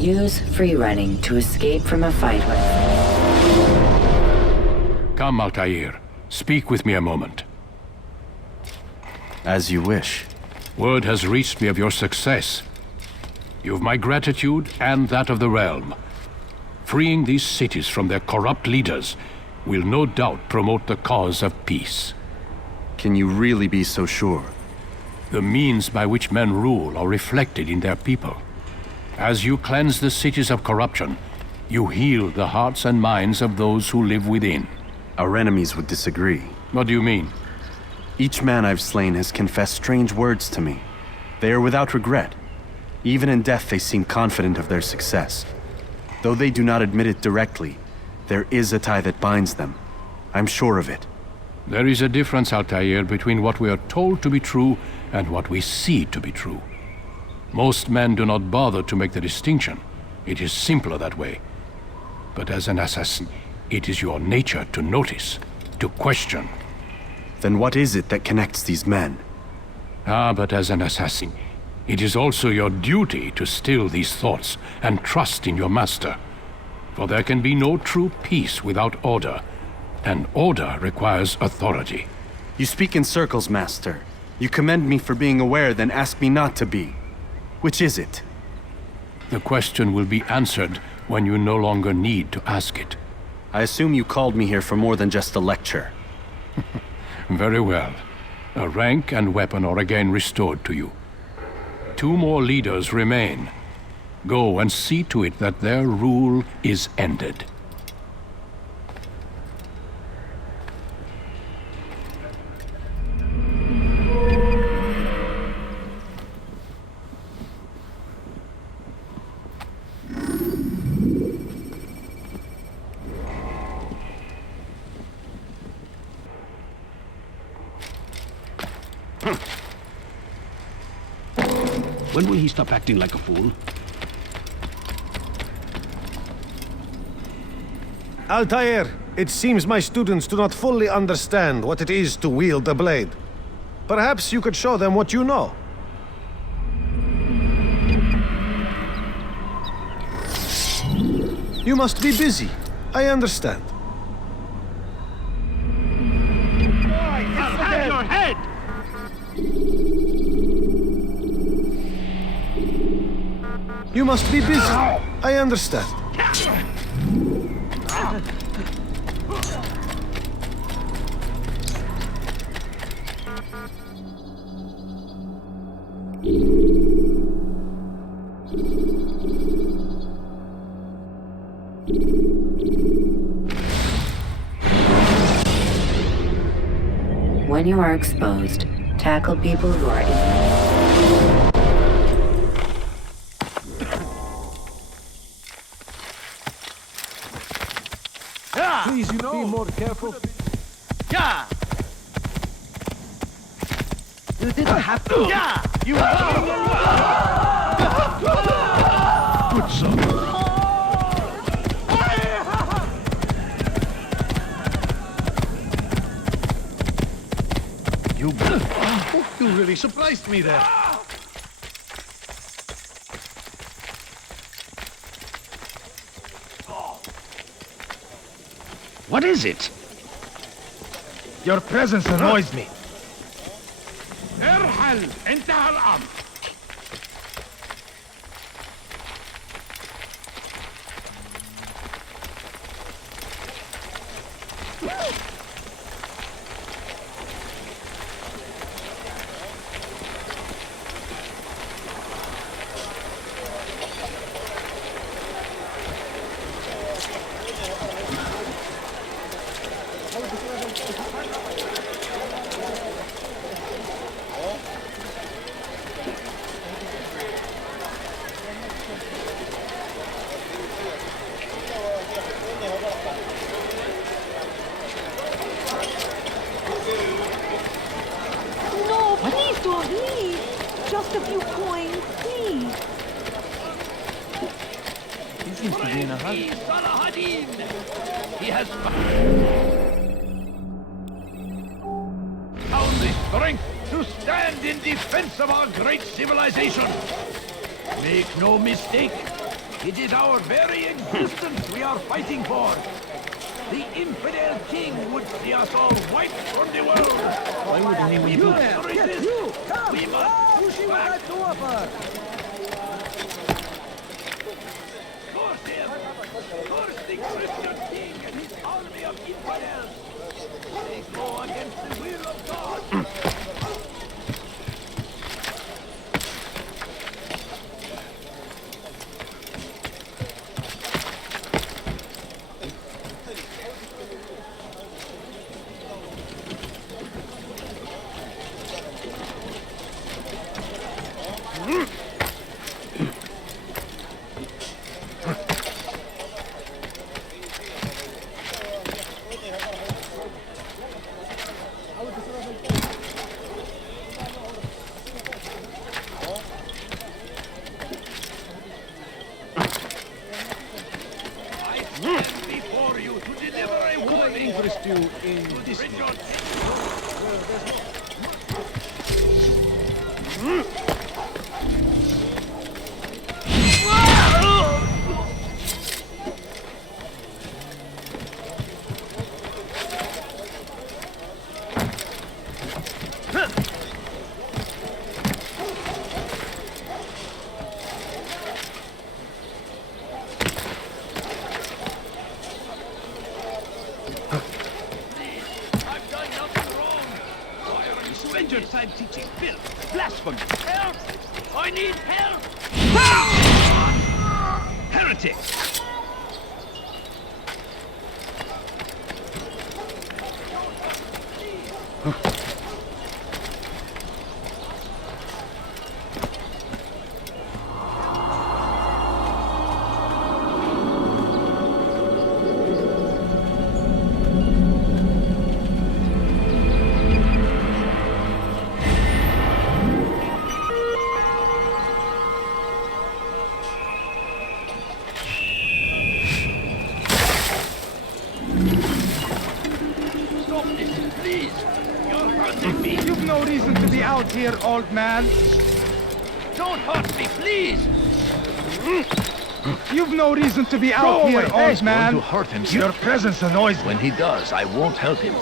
Use free running to escape from a fight with. Come, Altair. Speak with me a moment. As you wish. Word has reached me of your success. You've my gratitude and that of the realm. Freeing these cities from their corrupt leaders will no doubt promote the cause of peace. Can you really be so sure? The means by which men rule are reflected in their people. As you cleanse the cities of corruption, you heal the hearts and minds of those who live within. Our enemies would disagree. What do you mean? Each man I've slain has confessed strange words to me. They are without regret. Even in death they seem confident of their success. Though they do not admit it directly, there is a tie that binds them. I'm sure of it. There is a difference, Altair, between what we are told to be true and what we see to be true. Most men do not bother to make the distinction. It is simpler that way. But as an assassin, it is your nature to notice, to question. Then what is it that connects these men? But as an assassin, it is also your duty to still these thoughts and trust in your master. For there can be no true peace without order, and order requires authority. You speak in circles, Master. You commend me for being aware, then ask me not to be. Which is it? The question will be answered when you no longer need to ask it. I assume you called me here for more than just a lecture. Very well. A rank and weapon are again restored to you. 2 more leaders remain. Go and see to it that their rule is ended. When will he stop acting like a fool? Altair, it seems my students do not fully understand what it is to wield a blade. Perhaps you could show them what you know. You must be busy. I understand. I'll have your head! You must be busy. I understand. When you are exposed, tackle people who are in. Please, be more careful. Yeah! You didn't have to. Yeah! You good son. You really surprised me there. What is it? Your presence annoys me. ارحل انتهى الامر. No, please don't leave. Just a few coins, please. He seems to be in a hurry. Salahaddin! He has found the strength to stand in defense of our great civilization. Make no mistake, It is our very existence we are fighting for. The infidel king would see us all wiped from the world. Why would anyone do that? Resist. We must push back. Curse him! Curse the Christian king and his army of infidels! They go against the will of God! Before you to deliver a warning Interest you in to this Richard. Strangers I'm teaching, filth, blasphemy, help! I need help! Heretic! Stop this, please! You're hurting me! You've no reason to be out here, old man. Don't hurt me, please! You've no reason to be out here, old man. to hurt him, Your presence annoys me. When he does, I won't help him.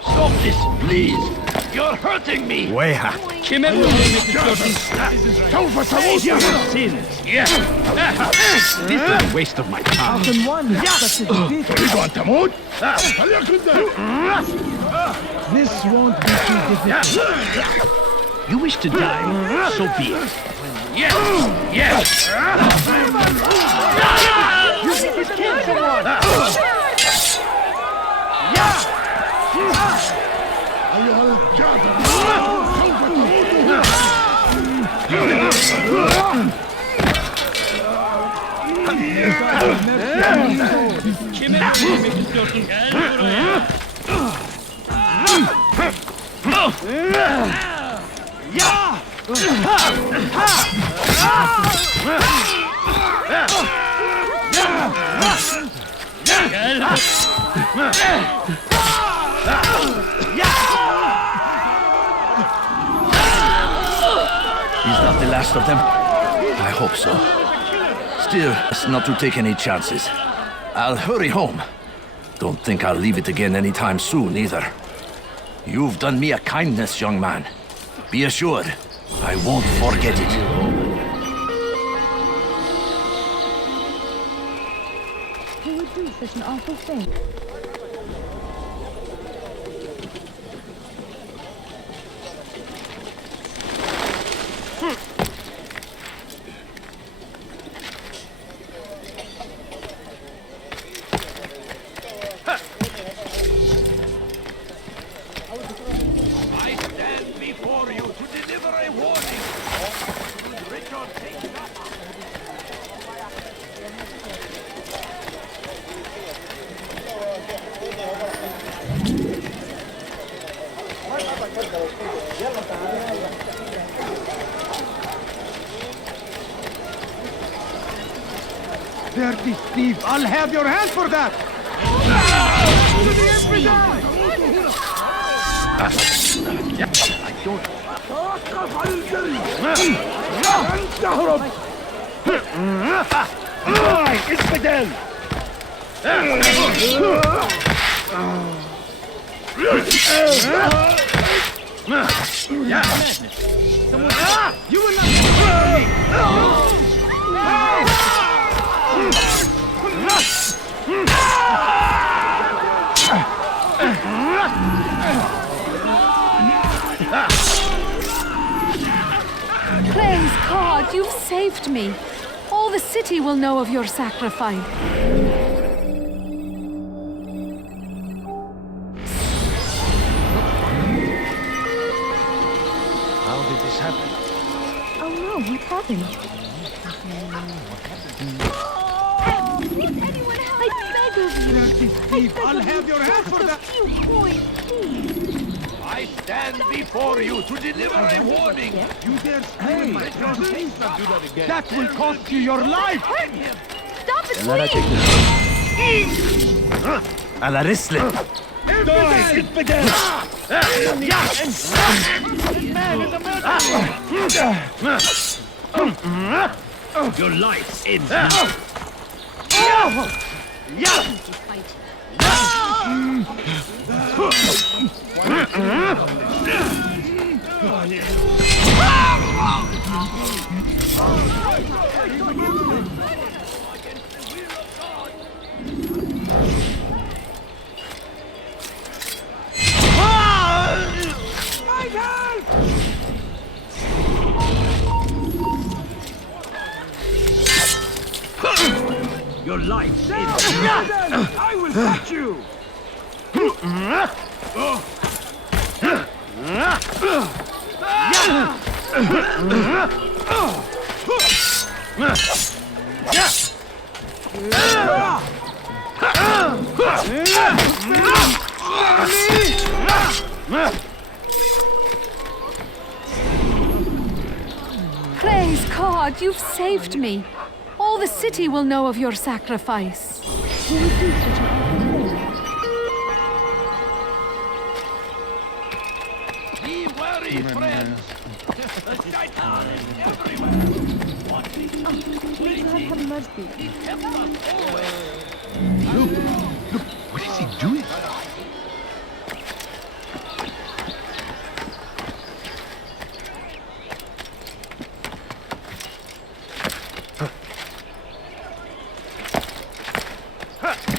Stop this, please! You're hurting me! Weha. Yes! This is a waste of my time. Can one have such a defeat? You want to move? This won't be too difficult. You wish to die? So be it. Yes! Yes! You think you killed someone? He's not the last of them. I hope so. Still, it's not to take any chances. I'll hurry home. Don't think I'll leave it again anytime soon, either. You've done me a kindness, young man. Be assured, I won't forget it. Who would do such an awful thing? I stand before you to deliver a warning. Richard, take it up. Dirty thief! I'll have your hand for that! To the infidel! Infidel! You will Praise God, you've saved me. All the city will know of your sacrifice. How did this happen? Oh no, what happened? Please, anyone help! I beg of you! dirty thief! I'll have your hand for Just a that! few coins, please! I stand before you to deliver a warning. You dare steal my presents? That will cost you your life! Stop it, please! A la Risle! Die, infidel! Your life ends. Your life ends. I will catch you! Praise God, you've saved me. All the city will know of your sacrifice. Be wary, friends. The shaitan is everywhere. Have mercy. He kept us always. What is he doing?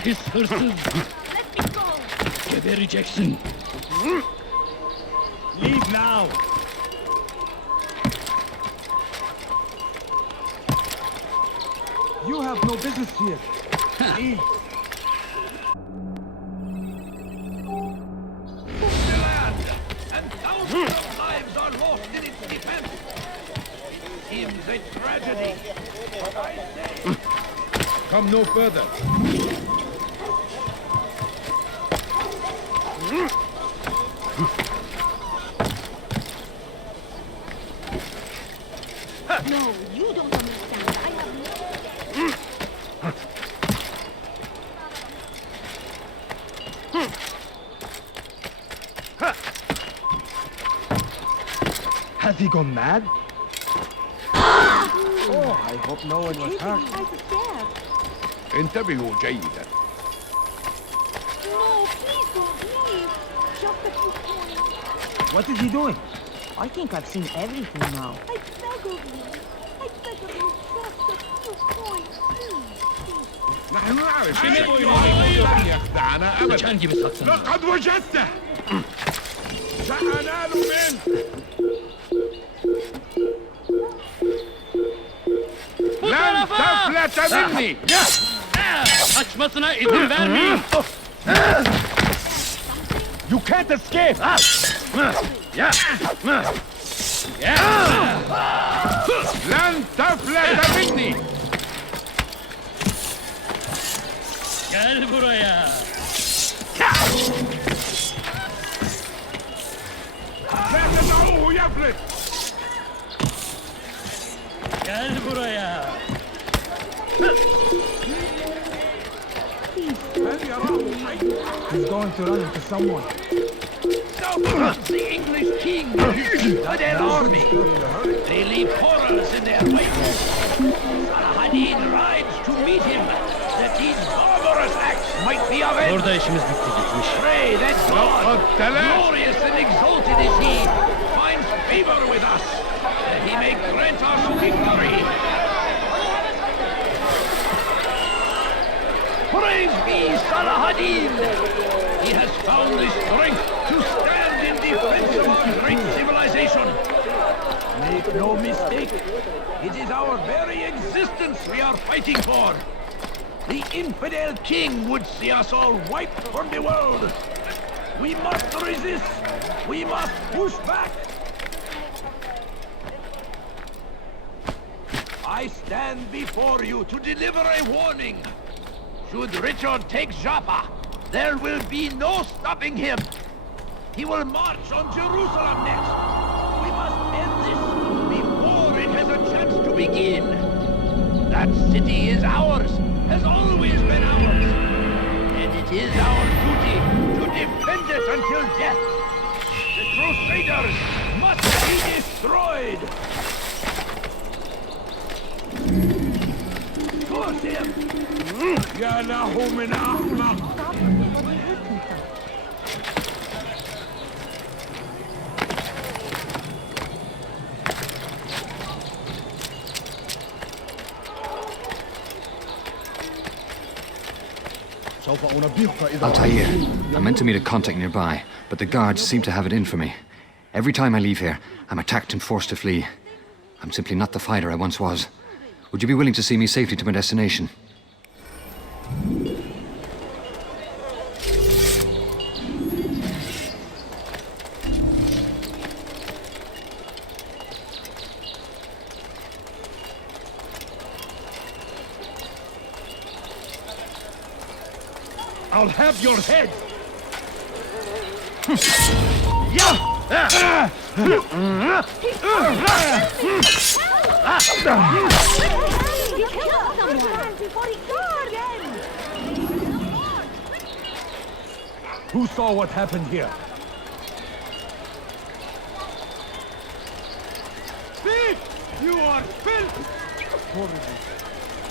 His person. Give a rejection. Leave now! You have no business here. Leave. The land, and thousands of lives are lost in its defense. It seems a tragedy. But I say, Come no further. No, you don't understand. I have Has he gone mad? Oh, I hope no one was hurt. انتبهوا جيدا. No, please don't leave. Just a few coins. What is he doing? I think I've seen everything now. I beg of you. I beg of you. Just a few coins, please. نحن نعرف لن يخدعنا أبدا. لقد وجدته. سأنال منه. لن تفلت مني. Açmasına izin vermeyin. You can't escape. لن تفلت مني. Gel buraya. لا تدعوه يفلت. Gel buraya. هل يراه حي؟ He's going to run into someone. No! outruns the English king and his infidel army. They leave horrors in their wake. Saladin rides to meet him, that these barbarous acts might be avenged. Orada işimiz bitti gitmiş. Pray that God, glorious and exalted is he, finds favor with us, that he may grant us victory. Praise be Saladin! He has found the strength to stand in defense of our great civilization. Make no mistake, it is our very existence we are fighting for. The infidel king would see us all wiped from the world. We must resist. We must push back. I stand before you to deliver a warning. Should Richard take Joppa, there will be no stopping him. He will march on Jerusalem next. We must end this before it has a chance to begin. That city is ours, has always been ours. And it is our duty to defend it until death. The Crusaders must be destroyed. Force him! يا له من أحمق! Altair, I meant to meet a contact nearby, but the guards seem to have it in for me. Every time I leave here, I'm attacked and forced to flee. I'm simply not the fighter I once was. Would you be willing to see me safely to my destination? I'll have your head! Who saw what happened here? Thief! You are filth!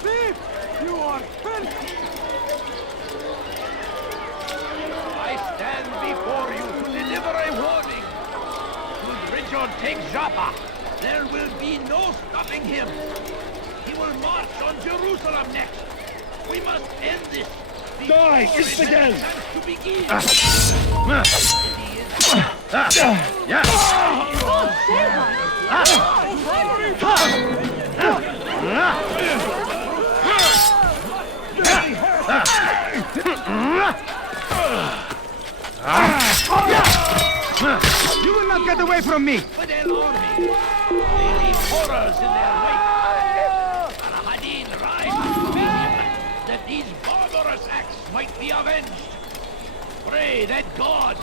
Thief! You are filth! I stand before you to deliver a warning. Should Richard take Joppa, there will be no stopping him. He will march on Jerusalem next. We must end this. Die! It's again! To begin. You will not get away from me! Infidel army. They leave horrors in their wake. Saladin rides to meet him, that these barbarous acts might be avenged. Pray that God,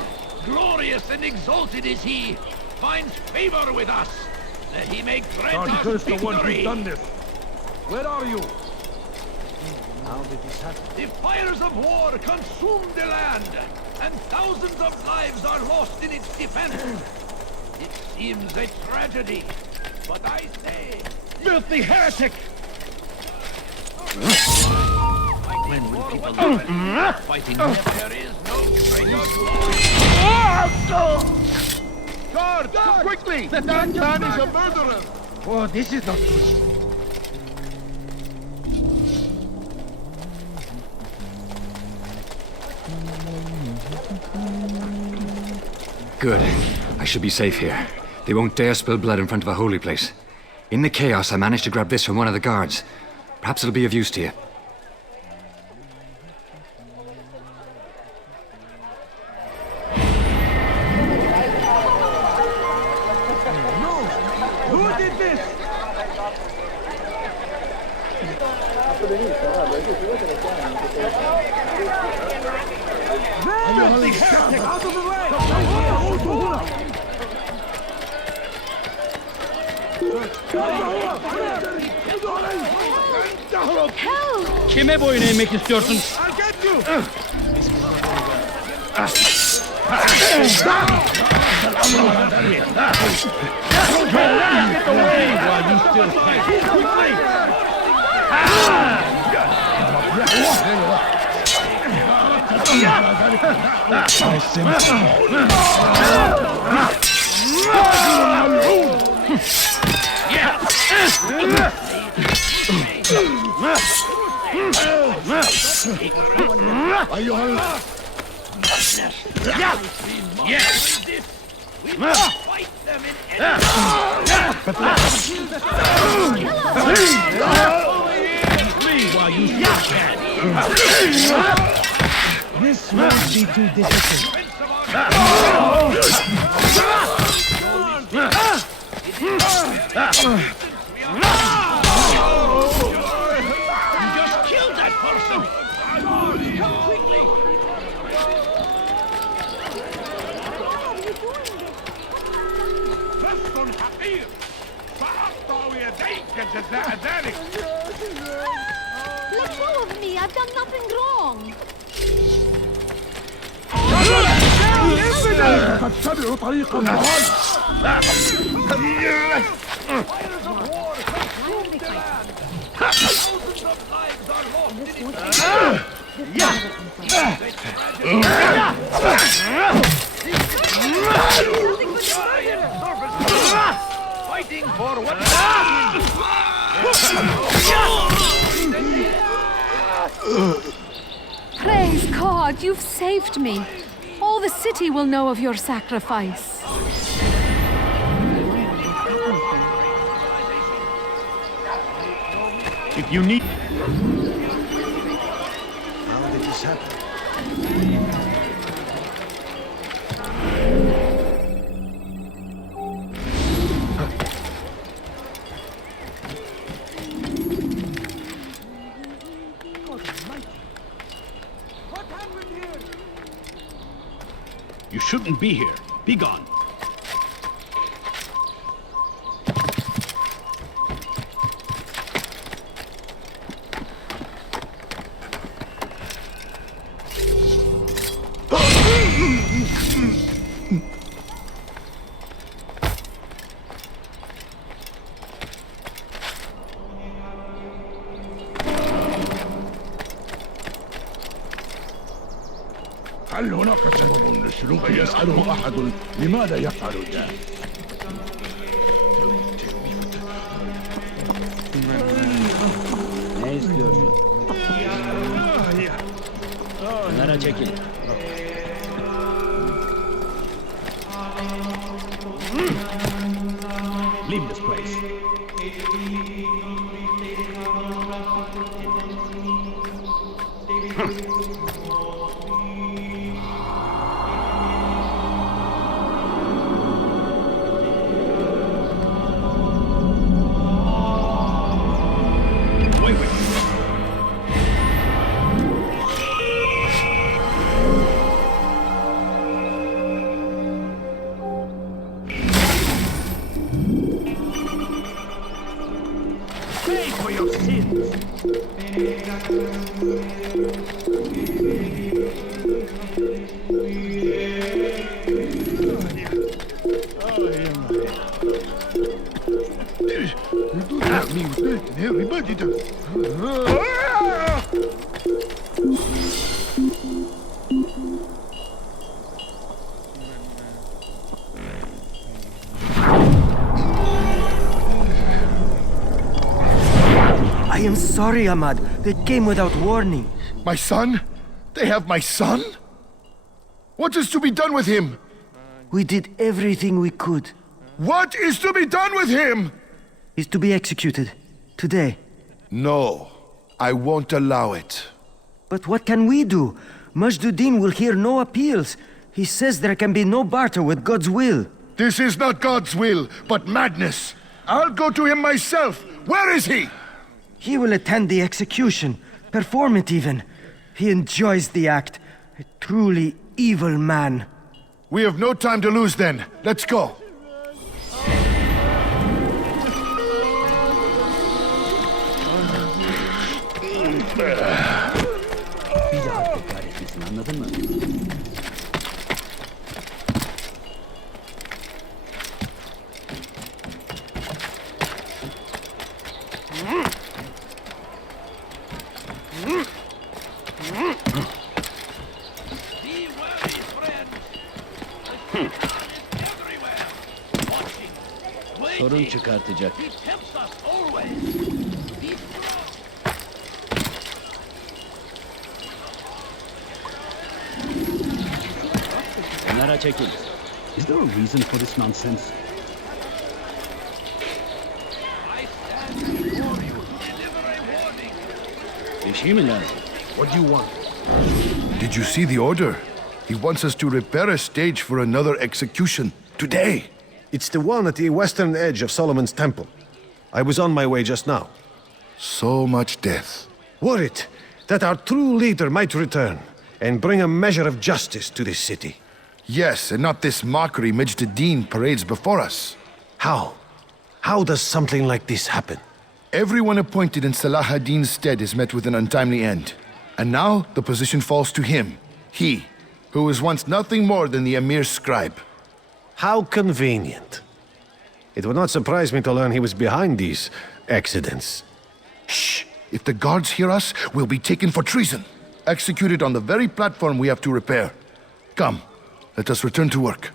glorious and exalted is he, finds favor with us, that he may grant us curse victory. the one who's done this! Where are you? How did this happen? The fires of war consume the land, and thousands of lives are lost in its defense. It seems a tragedy, but I say... Filthy heretic! When will people learn? Fighting there is no greater glory. Guard! Quickly! That man is a murderer! Oh, this is not good. Good. I should be safe here. They won't dare spill blood in front of a holy place. In the chaos, I managed to grab this from one of the guards. Perhaps it'll be of use to you. Who did this? Filthy heretic! Out of the way! Help! Kime boyun eğmek istiyorsun? I'll get you! Get away while you still can. Quickly! Yes! We must fight them in Flee while you still can. This won't be too difficult. You just killed that person! Come quickly! لست حقير سأقطع يديك جزاء ذلك. Let go of me! I've done nothing wrong! فاتبعوا طريق الضلال. Fighting for what? Praise God, you've saved me. All the city will know of your sacrifice. If you need... How did this happen? You shouldn't be here. Be gone. هل هناك سبب للسلوك يسأله أحد لماذا يفعل ذلك؟ Ne istiyorsun? Kenara çekil. Leave this place. Pay for your sins! Everybody does. I am sorry, Ahmad. They came without warning. My son? They have my son? What is to be done with him? We did everything we could. What is to be done with him? He's to be executed. Today. No, I won't allow it. But what can we do? Majduddin will hear no appeals. He says there can be no barter with God's will. This is not God's will, but madness. I'll go to him myself. Where is he? He will attend the execution, perform it even. He enjoys the act. A truly evil man. We have no time to lose then. Let's go. Bir daha tekrar etmesin, anladın mı? çıkartacak. He tempts us always. Be Kenara çekil. Is there a reason for this nonsense? I stand before you to deliver a warning. Bir şey mi lazım? What do you want? Did you see the order? He wants us to repair a stage for another execution. Today. It's the one at the western edge of Solomon's Temple. I was on my way just now. So much death. Worried that our true leader might return and bring a measure of justice to this city. Yes, and not this mockery Majd ad-Din parades before us. How? How does something like this happen? Everyone appointed in Salah ad-Din's stead is met with an untimely end. And now the position falls to him. He, who was once nothing more than the Emir's scribe. How convenient. It would not surprise me to learn he was behind these accidents. Shh! If the guards hear us, we'll be taken for treason. Executed on the very platform we have to repair. Come, let us return to work.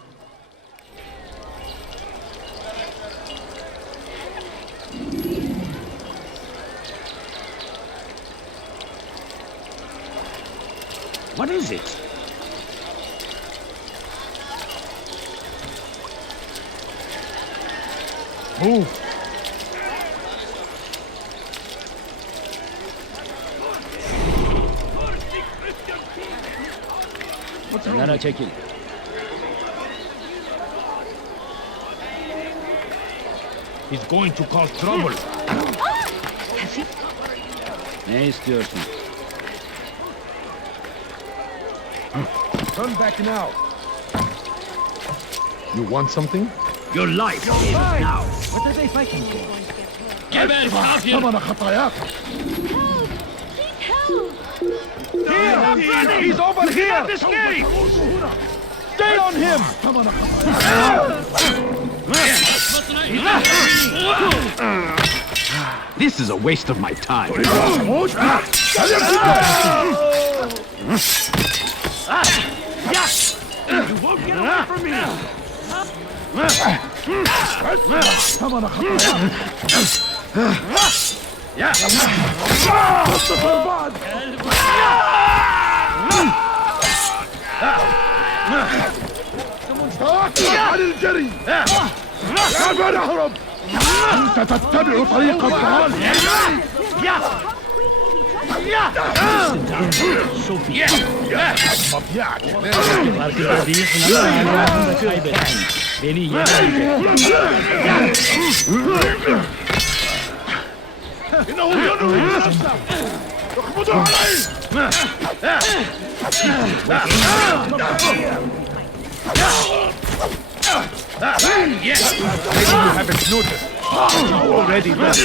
What is it? Move. Kenara çekil. He's going to cause trouble. Ne istiyorsun? Turn back now. You want something? Your life is now. What are they fighting for? Geber kafir! ثمن خطاياك. Here! He's over here! Escape! Stay on him! This is a waste of my time. You won't get away from me! ثمن على الجري! كيف نهرب؟ أنت تتبع طريق الضلال! Beni yenemeyecek. إنه ينوي نفسه! اخبطوا عليه! Maybe you haven't noticed. You already left.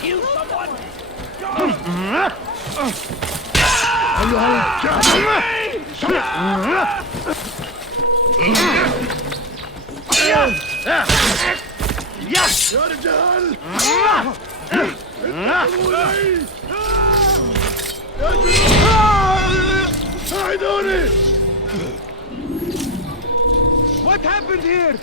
Kill someone. Yes! يا رجال! ساعدوني! What happened here?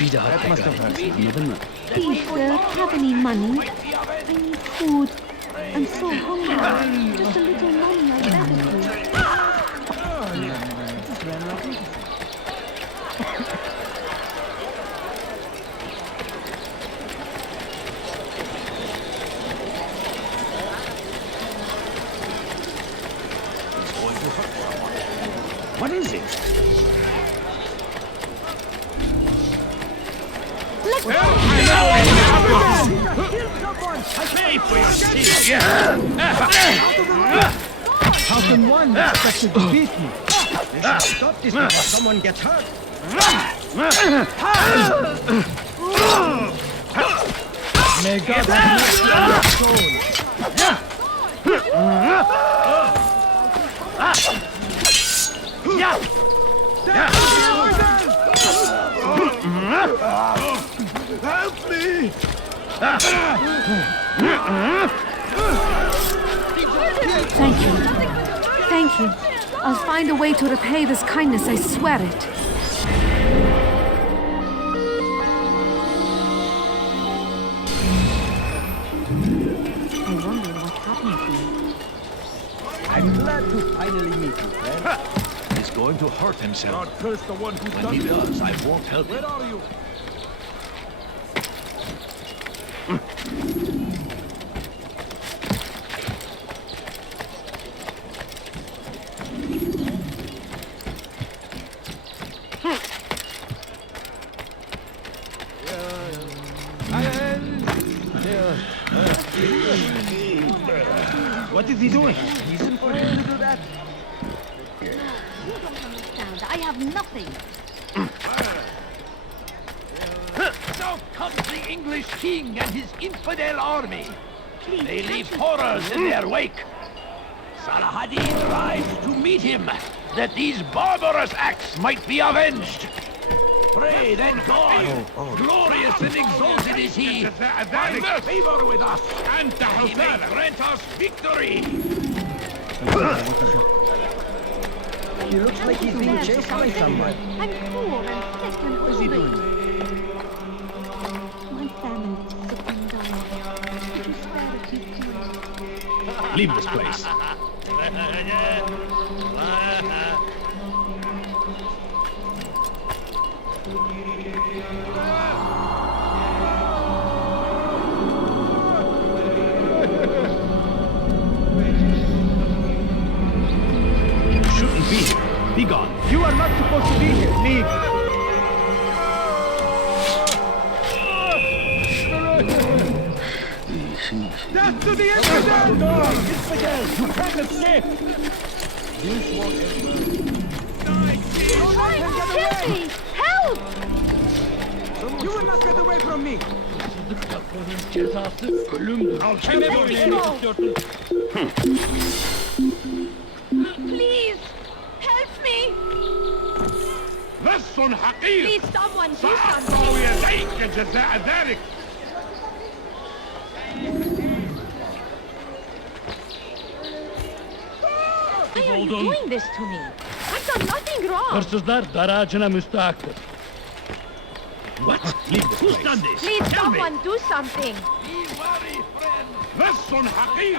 Bir daha tekrar et. Anladın mı? Please, sir, have any money? I need food. I'm so hungry. Just a little money, I beg of you. What is it? Let's go! Pay for your sins! How can one expect to defeat me? You should stop this before someone gets hurt. May God have mercy on your soul. Help me! Thank you. Thank you. I'll find a way to repay this kindness, I swear it. I wonder what happened to you. I'm glad to finally meet you, friend. He's going to hurt himself. God curse the one who's When done he this. does, I won't help him. Where are you? What is he doing? Reason for him to do that? You don't understand. I have nothing. Now comes the English king and his infidel army. They leave horrors in their wake. Salah-ad-Din rides to meet him, that these barbarous acts might be avenged. Pray then God, glorious and exalted is he, find favor with us, and he may grant us victory. He looks like he's being chased by someone. I'm poor and sick and What is he hungry. doing? My family is sick and dying. Would you spare a few tears? Leave this place. You shouldn't be here. Be gone. You are not supposed to be here. Leave. Death to the infidel! Infidel! You can't escape! Help me! Help! You will not get away from me! I'll kill everyone. Please! Help me! بس حقير! Please, someone do سأقطع something! يديك جزاء ذلك! Why are you doing this to me? I've done nothing wrong! Hırsızlar daracına müstahaktır. What? Leave this Who's place. done this? Please, Tell me. someone do something! بس حقير!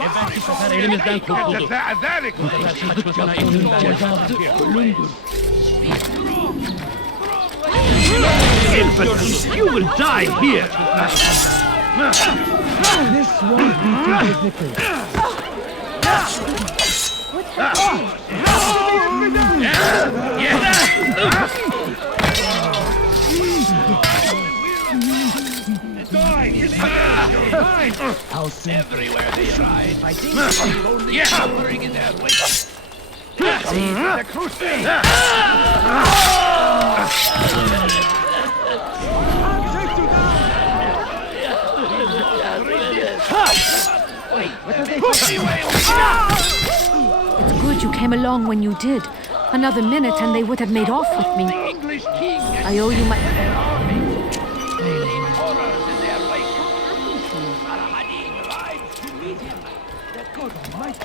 Evvelki sefer elimizden kurtuldu. جزاء ذلك! Bu hırsızlık yaptığının cezası ölümdür. Infidels! You will die here! This won't be too difficult. How soon? Everywhere they ride, I think only suffering in their wake. See the crusade! It's good you came along when you did. Another minute and they would have made off with me. English king and I owe you my... army. They leave horrors in their wake. Salah-ad-Din rides to meet him. The good might.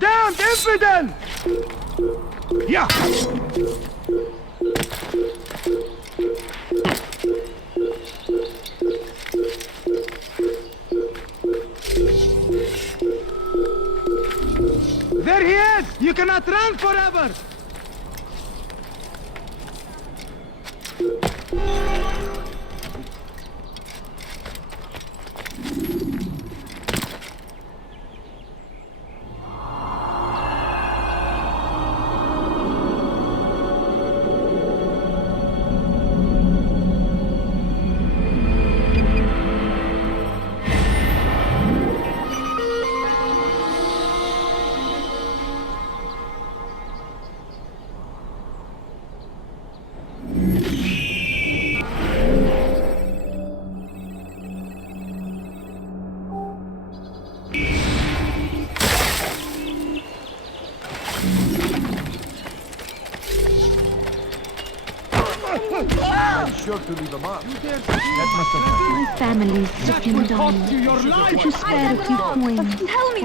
Damned infidel! Yeah! There he is! You cannot run forever! Sure to leave a mark. My family's sick and dying. Could you spare a few coins? Tell me,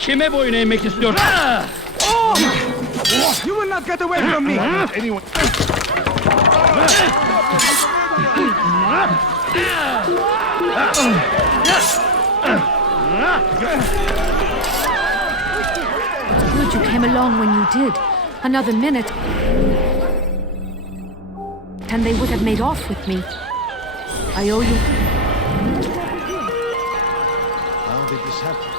Kime boyun eğmek istiyorsun? You will not get away from me! Anyone... Good you came along when you did. Another minute, and they would have made off with me. I owe you... How did this happen?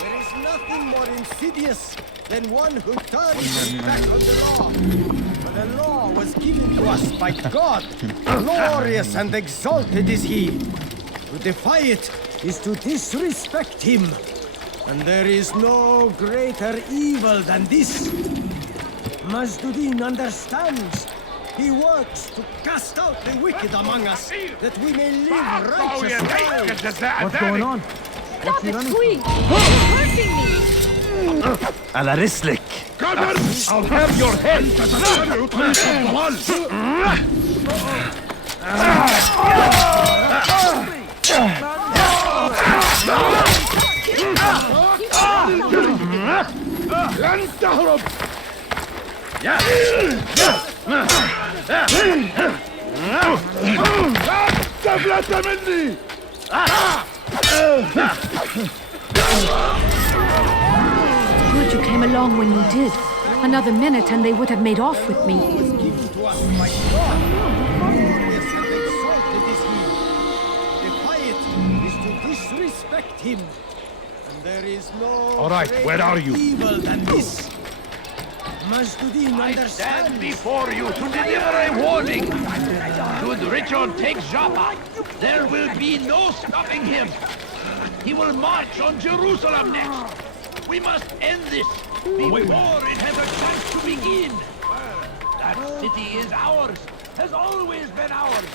There is nothing more insidious than one who turns his back on the law. For the law was given to us by God. Glorious and exalted is he. To defy it is to disrespect him. And there is no greater evil than this. Majduddin understands. He works to cast out the wicked among us, that we may live righteous lives. What's going on? Stop it, sweet! You're hurting me! على رسلك. I'll have your head! لن تهرب! تفلت مني! Good you came along when you did. Another minute and they would have made off with me. Disrespect him. And there is no All right, where are you? evil than this. Majduddin I understands. stand before you to deliver a warning. Should Richard take Joppa, there will be no stopping him. He will march on Jerusalem next. We must end this before it has a chance to begin. That city is ours, has always been ours.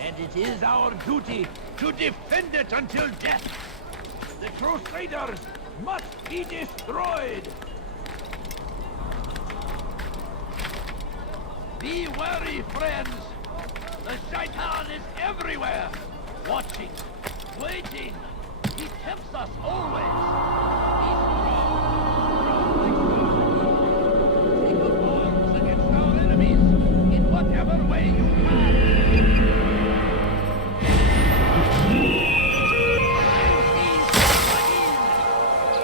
And it is our duty to defend it until death. The Crusaders must be destroyed. Be wary, friends. The Shaitan is everywhere, watching, waiting. He tempts us always. Be strong. Take up arms against our enemies in whatever way you can.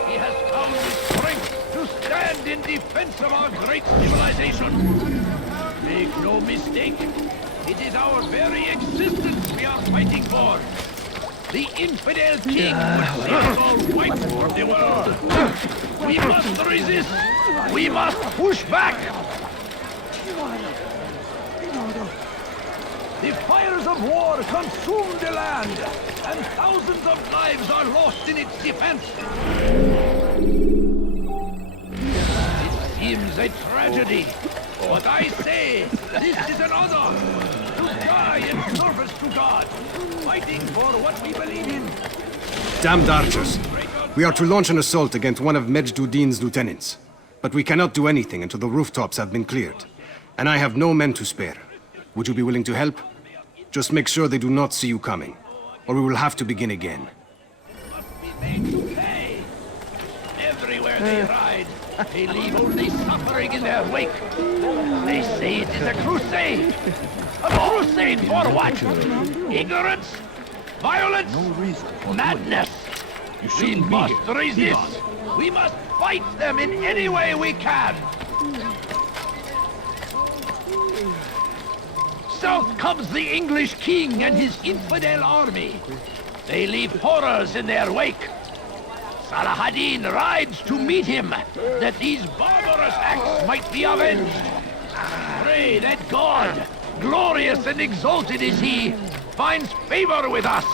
He has found the strength to stand in defense of our great civilization. Make no mistake, it is our very existence we are fighting for. The infidel king would see us all wiped from the world. We must resist. We must push back. The fires of war consume the land, and thousands of lives are lost in its defense. It seems a tragedy, but I say this is an honor. To die in service to God, fighting for what we believe in. Damned archers. We are to launch an assault against one of Majduddin's lieutenants. But we cannot do anything until the rooftops have been cleared. And I have no men to spare. Would you be willing to help? Just make sure they do not see you coming, or we will have to begin again. they ride, they leave only suffering in their wake. They say it is a crusade. A crusade for what? Ignorance? Violence? Madness? We must resist. We must fight them in any way we can. South comes the English king and his infidel army. They leave horrors in their wake. Salah ad-Din rides to meet him, that these barbarous acts might be avenged. Pray that God, glorious and exalted is he, finds favor with us,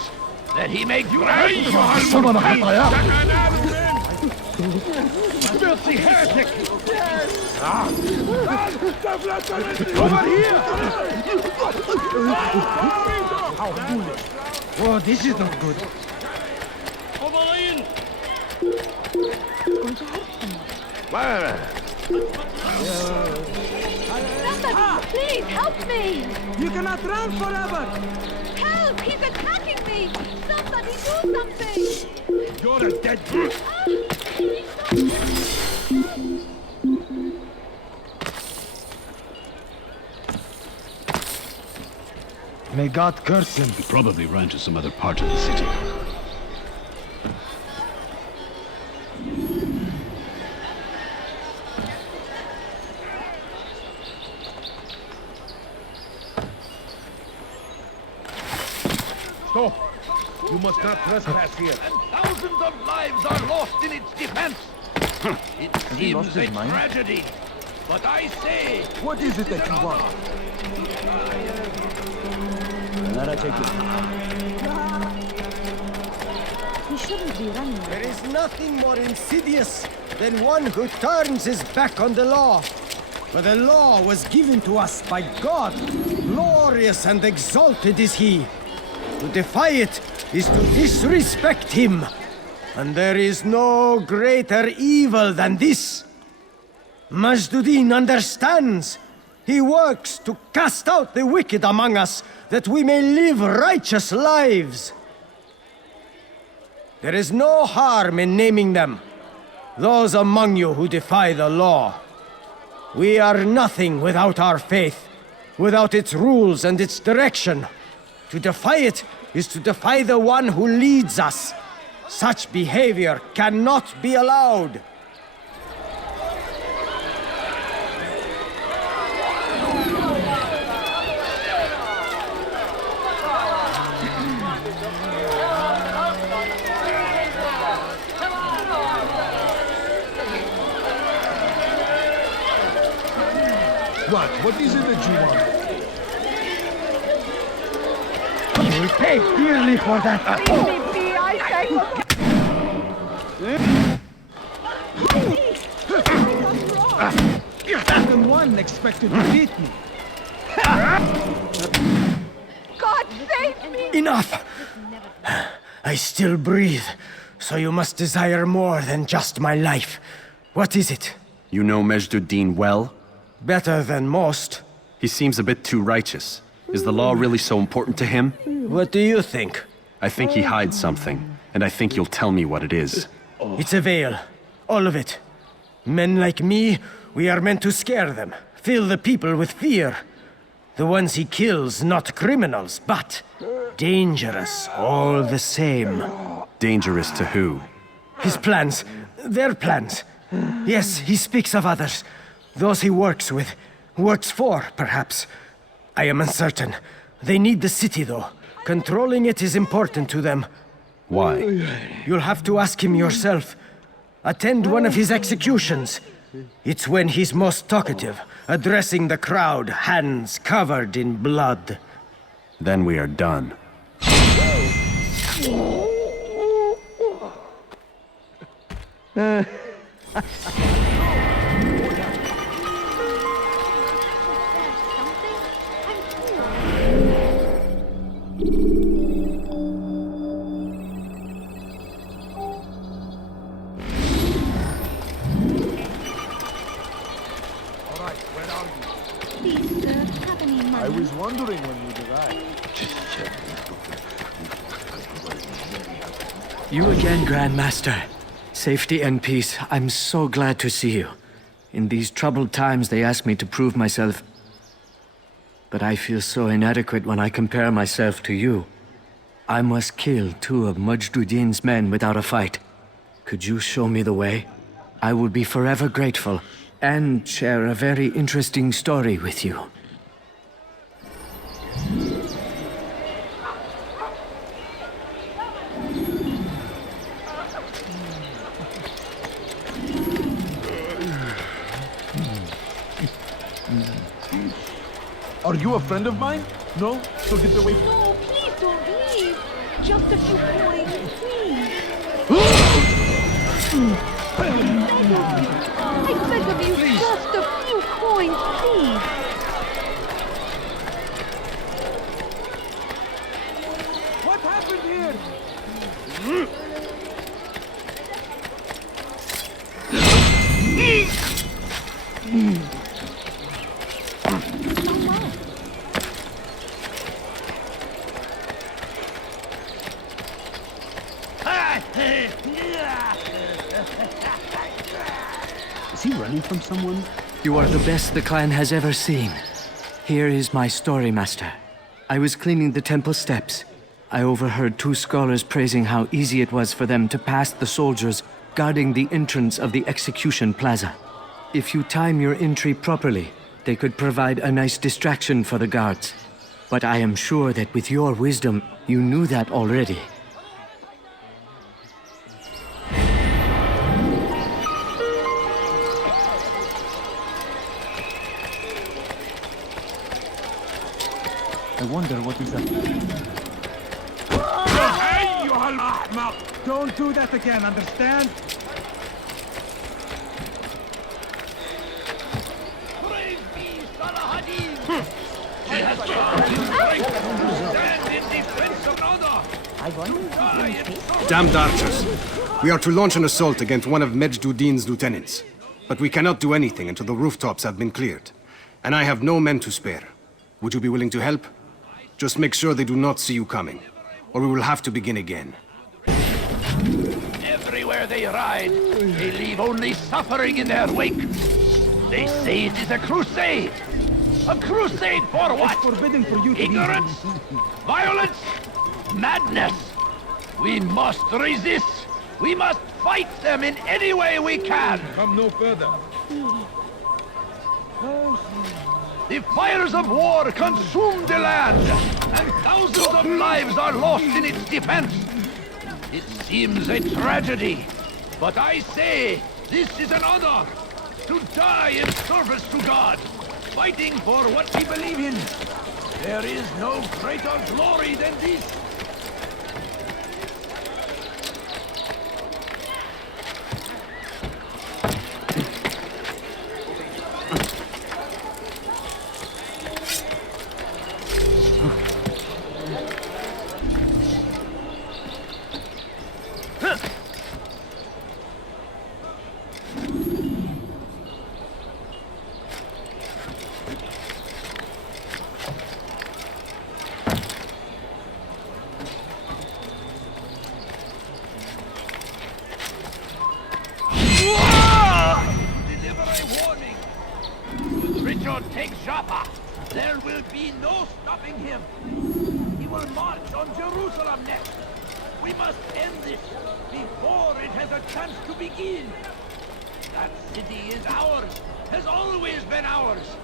that he may grant filthy heretic! Over here! How foolish! Oh, this is not good. Somebody, please help me! You cannot run forever! Help! He's attacking me! Somebody do something! You're a dead brute! May God curse him. He probably ran to some other part of the city. Stop! You must not trespass here. And thousands of lives are lost in its defense. It seems a tragedy, but I say... What is it that you want? He shouldn't be running. There is nothing more insidious than one who turns his back on the law. For the law was given to us by God. Glorious and exalted is he. To defy it is to disrespect him. And there is no greater evil than this. Majd ad-Din understands. He works to cast out the wicked among us, that we may live righteous lives. There is no harm in naming them, those among you who defy the law. We are nothing without our faith, without its rules and its direction. To defy it is to defy the one who leads us. Such behavior cannot be allowed. What is it that you want? You will pay dearly for that. Leave me be, I say. Even one expected to beat me. God save me! Enough! I still breathe, so you must desire more than just my life. What is it? You know Majd ad-Din well? Better than most. He seems a bit too righteous. Is the law really so important to him? What do you think? I think he hides something, and I think you'll tell me what it is. It's a veil. All of it. Men like me, we are meant to scare them, fill the people with fear. The ones he kills, not criminals, but dangerous all the same. Dangerous to who? His plans. Their plans. Yes, he speaks of others. Those he works with. Works for, perhaps. I am uncertain. They need the city, though. Controlling it is important to them. Why? You'll have to ask him yourself. Attend one of his executions. It's when he's most talkative, addressing the crowd, hands covered in blood. Then we are done. Please, sir, have any money? I was wondering when you'd arrive. You again, Grandmaster. Safety and peace. I'm so glad to see you. In these troubled times, they ask me to prove myself. But I feel so inadequate when I compare myself to you. I must kill 2 of Majduddin's men without a fight. Could you show me the way? I will be forever grateful, and share a very interesting story with you. Are you a friend of mine? No? So get away. No, please don't leave. Just a few coins, please. I beg of you, Please. just a few coins, please. What happened here? Is he running from someone? You are the best the clan has ever seen. Here is my story, Master. I was cleaning the temple steps. I overheard 2 scholars praising how easy it was for them to pass the soldiers guarding the entrance of the execution plaza. If you time your entry properly, they could provide a nice distraction for the guards. But I am sure that with your wisdom, you knew that already. I wonder what is that. Don't do that again, understand? Praise be Salahadin! He has stand in defense of honor! Damned archers. We are to launch an assault against one of Majduddin's lieutenants. But we cannot do anything until the rooftops have been cleared. And I have no men to spare. Would you be willing to help? Just make sure they do not see you coming, or we will have to begin again. Everywhere they ride, they leave only suffering in their wake. They say it is a crusade. A crusade for what? It's forbidden for you to Ignorance? Violence? Madness? We must resist. We must fight them in any way we can. Come no further. The fires of war consume the land, and thousands of lives are lost in its defense. It seems a tragedy, but I say this is an honor to die in service to God, fighting for what we believe in. There is no greater glory than this. Take Joppa. There will be no stopping him. He will march on Jerusalem next. We must end this before it has a chance to begin. That city is ours, has always been ours.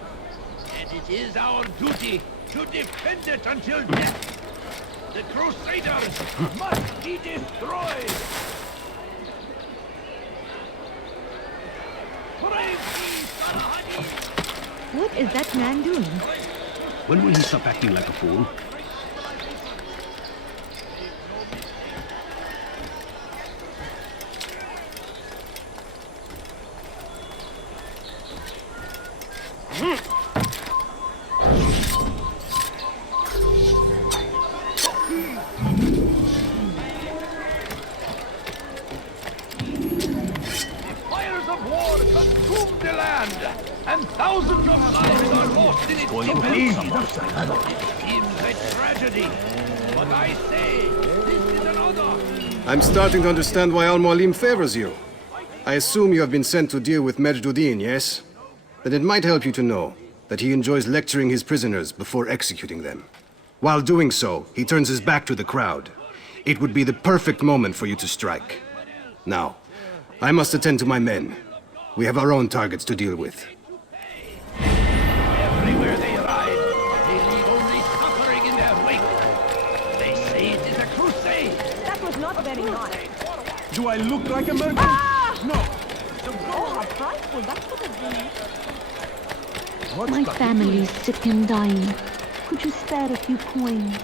And it is our duty to defend it until death. The Crusaders must be destroyed. Praise be Salahadin! What is that man doing? When will he stop acting like a fool? Fires of war consume the land, and thousands of lives are lost in its defense. It seems a tragedy, but I say this is an honor I'm starting to understand why Al-Mualim favors you. I assume you have been sent to deal with Majd-ud-Din, yes? Then it might help you to know that he enjoys lecturing his prisoners before executing them. While doing so, he turns his back to the crowd. It would be the perfect moment for you to strike. Now, I must attend to my men. We have our own targets to deal with. Everywhere they ride, they leave only suffering in their wake. They say it is a crusade. That was not very nice. Do I look like a merchant? No. Oh, how frightful. That could have been. My family's sick and dying. Could you spare a few coins?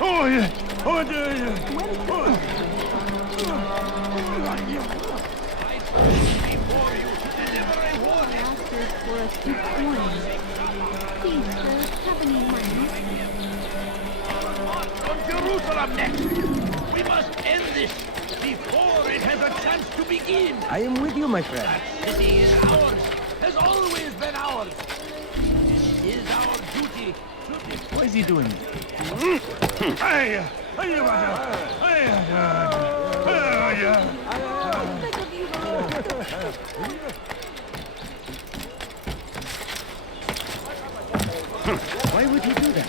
Oh, yeah. Oh, yeah. For a few coins. Please, sir, have any money? On Jerusalem next. We must end this before it has a chance to begin. I am with you, my friend. That city is ours, has always been ours. This is our duty. What is he doing? Why would he do that?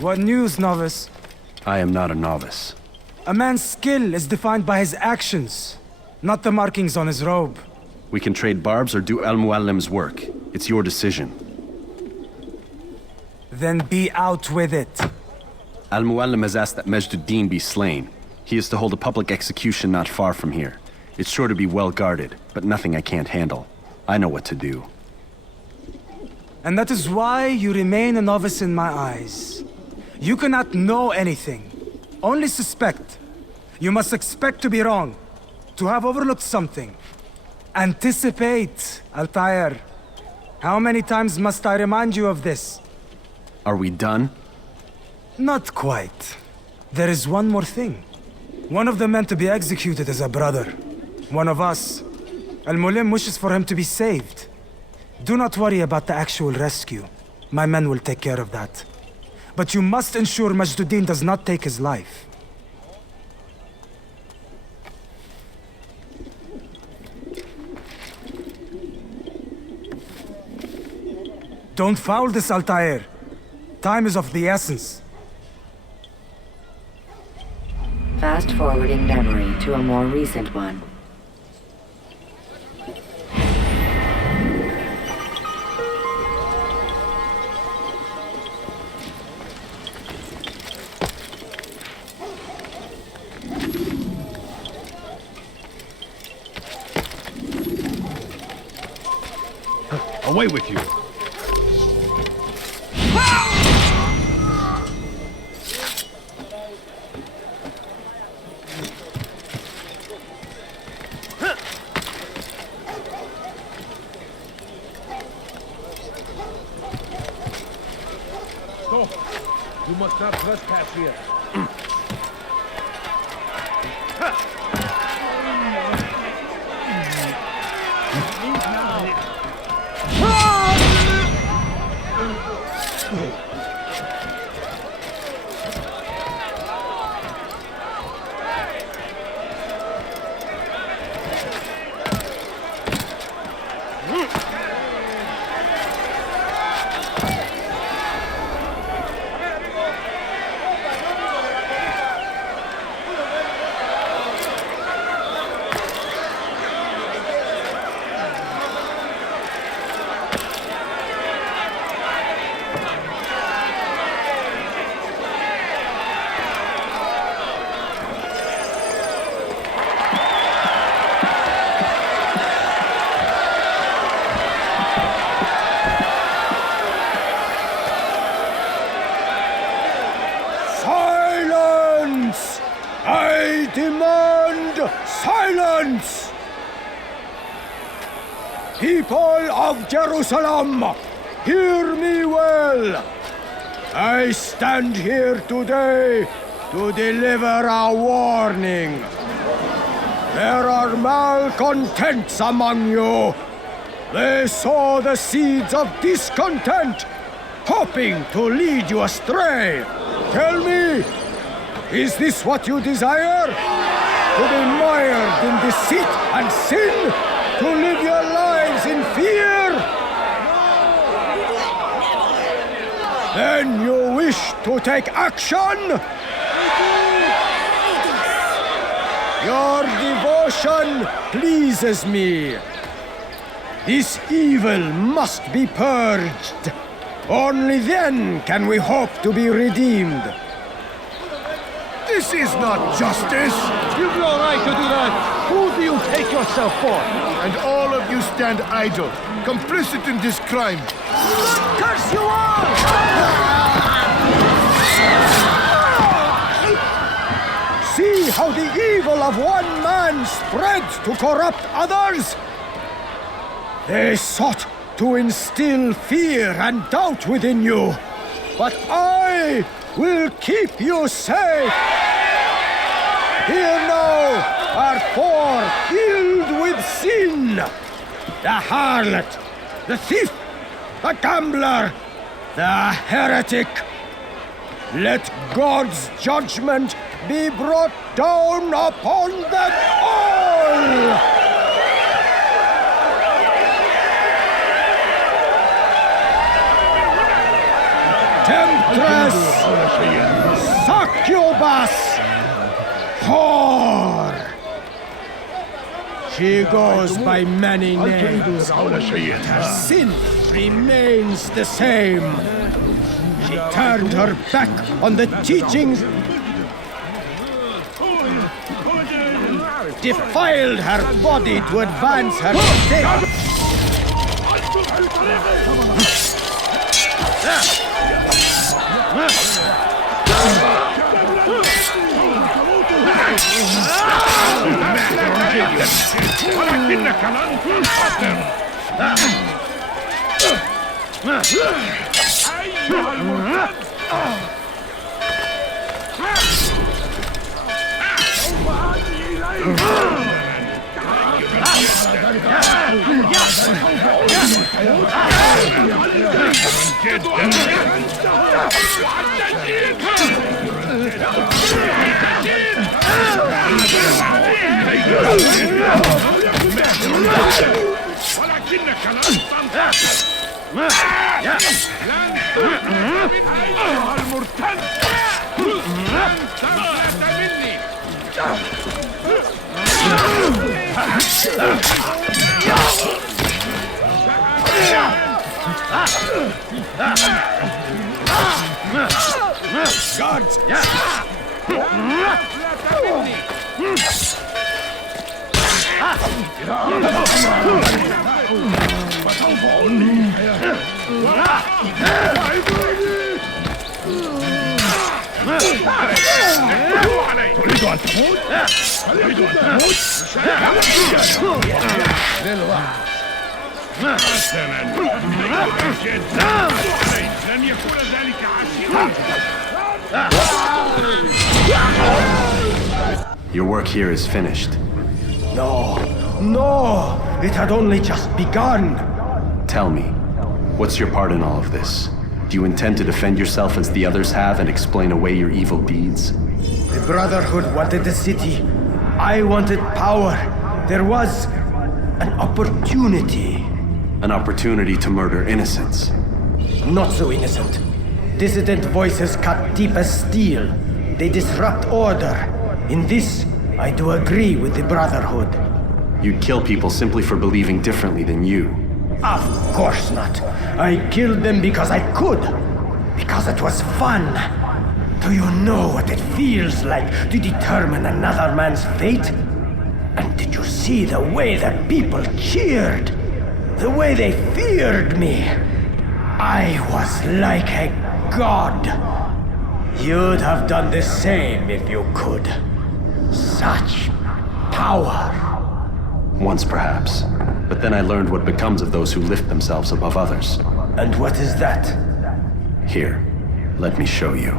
What news, novice? I am not a novice. A man's skill is defined by his actions, not the markings on his robe. We can trade barbs or do Al-Mualim's work. It's your decision. Then be out with it. Al-Mualim has asked that Majd-ud-Din be slain. He is to hold a public execution not far from here. It's sure to be well guarded, but nothing I can't handle. I know what to do. And that is why you remain a novice in my eyes. You cannot know anything, only suspect. You must expect to be wrong, to have overlooked something. Anticipate, Altair. How many times must I remind you of this? Are we done? Not quite. There is one more thing. One of the men to be executed is a brother. One of us. Al-Mualim wishes for him to be saved. Do not worry about the actual rescue. My men will take care of that. But you must ensure Majd-ud-Din does not take his life. Don't foul this, Altair. Time is of the essence. Fast-forwarding memory to a more recent one. Away with you! Stop! You must not trespass here. demand silence! People of Jerusalem, hear me well. I stand here today to deliver a warning. There are malcontents among you. They sow the seeds of discontent, hoping to lead you astray. Tell me, is this what you desire? To be mired in deceit and sin? To live your lives in fear? Then you wish to take action? Your devotion pleases me. This evil must be purged. Only then can we hope to be redeemed. This is not justice! You've no right to do that! Who do you take yourself for? And all of you stand idle, complicit in this crime. Curse you all! See how the evil of one man spreads to corrupt others? They sought to instill fear and doubt within you, but I will keep you safe. Here now are four filled with sin. The harlot, the thief, the gambler, the heretic. Let God's judgment be brought down upon them all! Temptress, succubus, whore. She goes by many names, but her sin remains the same. She turned her back on the teachings, defiled her body to advance her state. تريد أن تموت؟ تريد أن تموت؟ حسناً لن يكون ذلك عسيرا. Your work here is finished. No, no! It had only just begun! Tell me, what's your part in all of this? Do you intend to defend yourself as the others have and explain away your evil deeds? The Brotherhood wanted the city. I wanted power. There was an opportunity. An opportunity to murder innocents. Not so innocent. Dissident voices cut deep as steel. They disrupt order. In this, I do agree with the Brotherhood. You'd kill people simply for believing differently than you. Of course not. I killed them because I could. Because it was fun. Do you know what it feels like to determine another man's fate? And did you see the way that people cheered? The way they feared me? I was like a god. You'd have done the same if you could. Such power. Once perhaps, but then I learned what becomes of those who lift themselves above others. And what is that? Here, let me show you.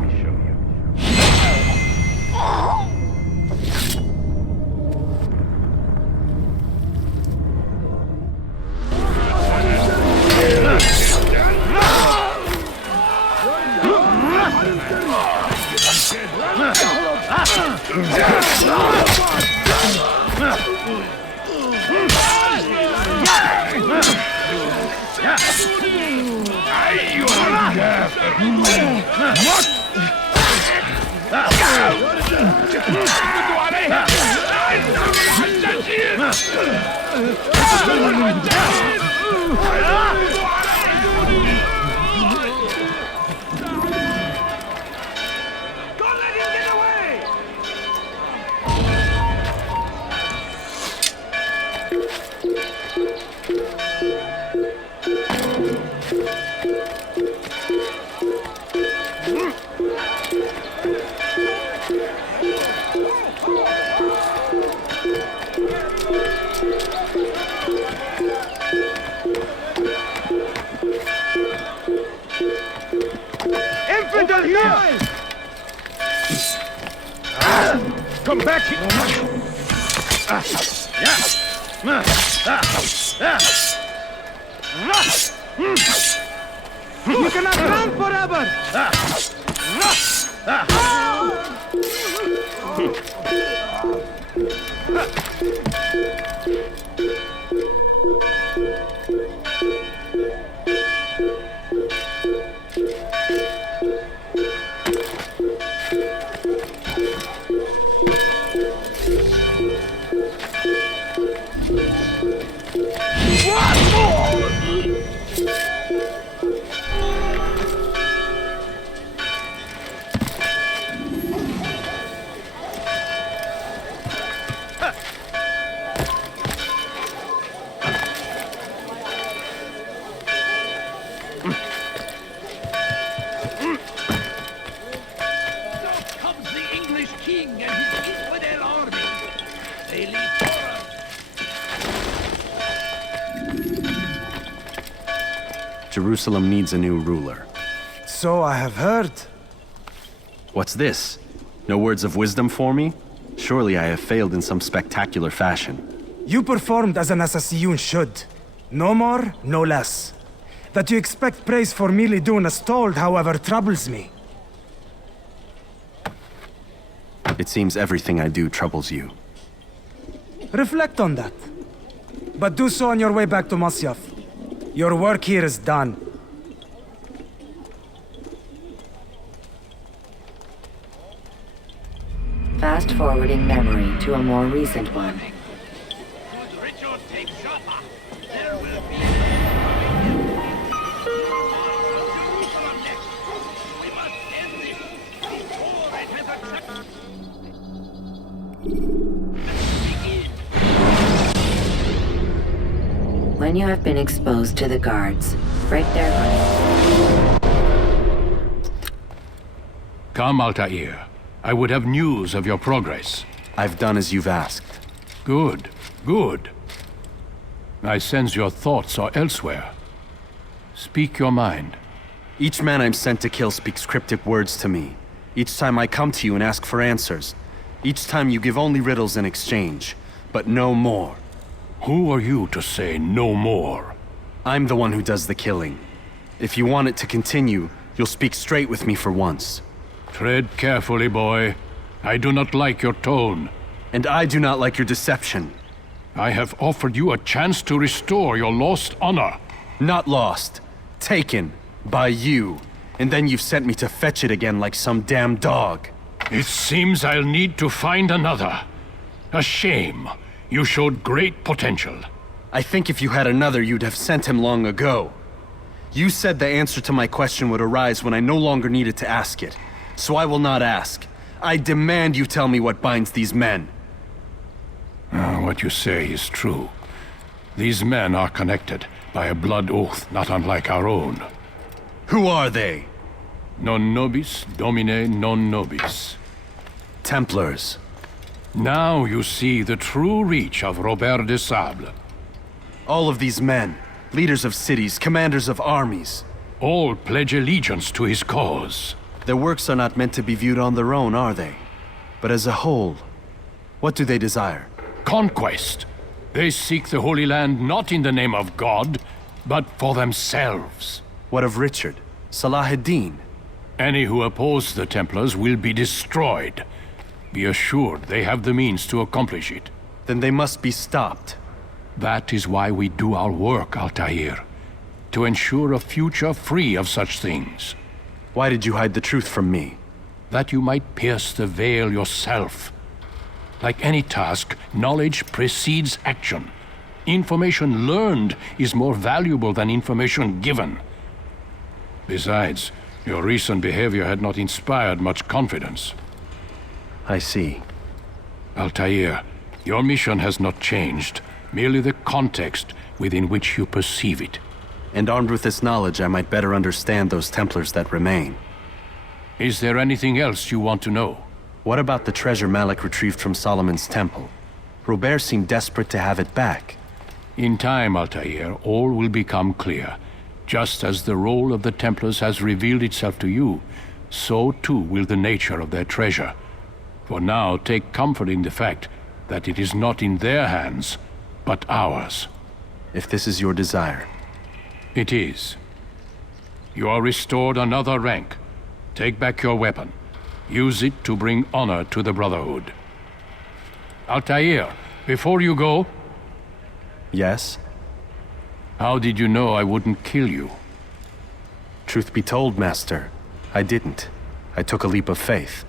Infidel here! Come back here! You cannot run forever! Comes the English king and his infidel army. They lead forward. Jerusalem needs a new ruler. So I have heard. What's this? No words of wisdom for me? Surely I have failed in some spectacular fashion. You performed as an assassin should. No more, no less. That you expect praise for merely doing as told, however, troubles me. It seems everything I do troubles you. Reflect on that. But do so on your way back to Masyaf. Your work here is done. Fast forwarding memory to a more recent one. Should Richard take Joppa, there will be Jerusalem next. We must end this before it has accepted. When you have been exposed to the guards, break their line. Come, Altair. I would have news of your progress. I've done as you've asked. Good, good. I sense your thoughts are elsewhere. Speak your mind. Each man I'm sent to kill speaks cryptic words to me. Each time I come to you and ask for answers. Each time you give only riddles in exchange, but no more. Who are you to say no more? I'm the one who does the killing. If you want it to continue, you'll speak straight with me for once. Tread carefully, boy. I do not like your tone. And I do not like your deception. I have offered you a chance to restore your lost honor. Not lost. Taken. By you. And then you've sent me to fetch it again like some damn dog. It seems I'll need to find another. A shame. You showed great potential. I think if you had another, you'd have sent him long ago. You said the answer to my question would arise when I no longer needed to ask it. So I will not ask. I demand you tell me what binds these men. What you say is true. These men are connected by a blood oath not unlike our own. Who are they? Non nobis, domine non nobis. Templars. Now you see the true reach of Robert de Sable. All of these men, leaders of cities, commanders of armies. All pledge allegiance to his cause. Their works are not meant to be viewed on their own, are they? But as a whole, what do they desire? Conquest. They seek the Holy Land not in the name of God, but for themselves. What of Richard? Salah ad-Din? Any who oppose the Templars will be destroyed. Be assured they have the means to accomplish it. Then they must be stopped. That is why we do our work, Altair. To ensure a future free of such things. Why did you hide the truth from me? That you might pierce the veil yourself. Like any task, knowledge precedes action. Information learned is more valuable than information given. Besides, your recent behavior had not inspired much confidence. I see. Altair, your mission has not changed, merely the context within which you perceive it. And armed with this knowledge, I might better understand those Templars that remain. Is there anything else you want to know? What about the treasure Malik retrieved from Solomon's temple? Robert seemed desperate to have it back. In time, Altair, all will become clear. Just as the role of the Templars has revealed itself to you, so too will the nature of their treasure. For now, take comfort in the fact that it is not in their hands, but ours. If this is your desire. It is. You are restored another rank. Take back your weapon. Use it to bring honor to the Brotherhood. Altair, before you go... Yes? How did you know I wouldn't kill you? Truth be told, Master, I didn't. I took a leap of faith.